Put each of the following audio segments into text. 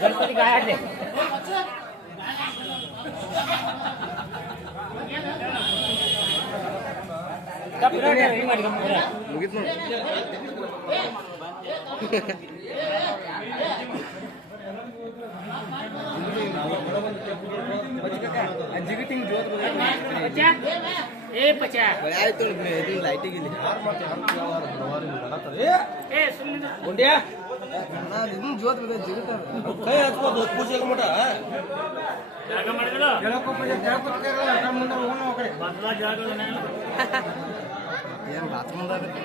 ಗಣಪತಿ ಗಾಯ ಆಡ್ಲಿ ಮುಗಿತ್ ನೋಡಿ ಜಿಗಿಟಿಂಗ್ ಜೋತ್ ಆಯ್ತು ಲೈಟಿಗೆ ಜೋತ್ ಜಿಗಿಟ ಕೈ ಹಚ್ಬೋದು ಪೂಜೆ ಮಠ ಏನ್ ಬಾತ್ ಮುಂದಾಗತ್ತೆ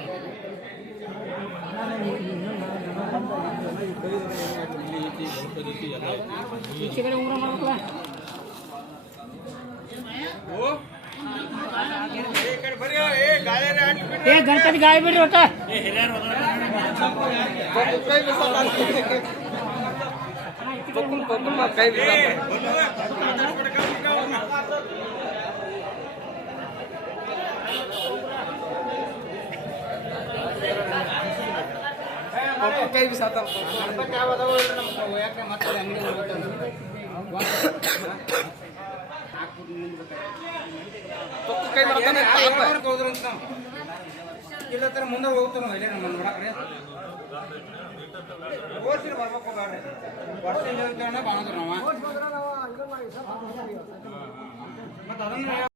ಈಚೆ ಕಡೆ ಉಂಗ್ರ ಮಾಡ್ಬೇಕಲ್ಲ ಏ ಗಣಪತಿ ಗಾಯ ಬಿಡ್ರಿ ಒಟ್ಟ ಕೈ ಕೈ ಬಿಸಾತ ಕೈ ಮಾಡ್ತಾನೆ ಇಲ್ಲ ತರ ಮುಂದೆ ಹೋಗ್ತಾನ ಇಲ್ಲೇ ನಮ್ಮ ನೋಡಕ್ರೆ ಓದಿಸಿ ಬರ್ಬೇಕು ಬಾಡ್ರಿ ವರ್ಷ ಬಾಣದ್ರ ನಾವ ಮತ್ತೆ ಅದನ್ನ